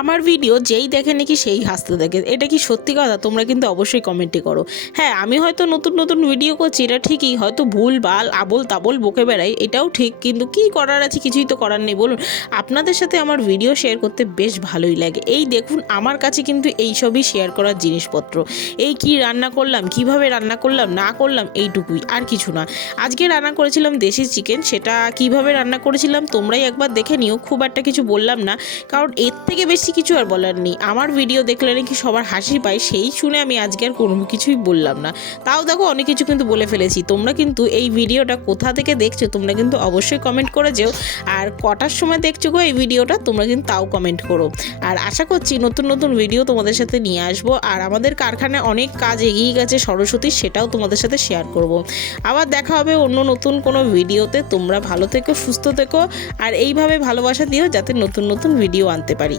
আমার ভিডিও যেই দেখে নাকি সেই হাসতে দেখে, এটা কি সত্যি কথা? তোমরা কিন্তু অবশ্যই কমেন্টে করো। হ্যাঁ, আমি হয়তো নতুন নতুন ভিডিও করছি, এটা ঠিকই, হয়তো ভুল ভাল আবোল তাবোল বকে বেড়াই, এটাও ঠিক, কিন্তু কি করার আছে, কিছুই তো করার নেই বলুন। আপনাদের সাথে আমার ভিডিও শেয়ার করতে বেশ ভালোই লাগে। এই দেখুন, আমার কাছে কিন্তু এইসবই শেয়ার করার জিনিসপত্র। এই কি রান্না করলাম, কিভাবে রান্না করলাম না করলাম, এইটুকুই, আর কিছু না। আজকে রান্না করেছিলাম দেশি চিকেন, সেটা কিভাবে রান্না করেছিলাম তোমরাই একবার দেখে নিও। খুব একটা কিছু বললাম না, কারণ এর থেকে বেশি কিছু আর বলার নেই। আমার ভিডিও দেখলে নাকি সবার হাসি পায়, সেই শুনে আমি আজকে আর কোনো কিছুই বললাম না। তাও দেখো অনেক কিছু কিন্তু বলে ফেলেছি। তোমরা কিন্তু এই ভিডিওটা কোথা থেকে দেখছো তোমরা কিন্তু অবশ্যই কমেন্ট করে যেও, আর কটার সময় দেখছো গো এই ভিডিওটা তোমরা কিন্তু তাও কমেন্ট করো। আর আশা করছি নতুন নতুন ভিডিও তোমাদের সাথে নিয়ে আসবো। আর আমাদের কারখানায় অনেক কাজ এগিয়ে গেছে সরস্বতী, সেটাও তোমাদের সাথে শেয়ার করব। আবার দেখা হবে অন্য নতুন কোনো ভিডিওতে। তোমরা ভালো থেকো, সুস্থ থেকো, আর এইভাবে ভালোবাসা দিও যাতে নতুন নতুন ভিডিও আনতে পারি।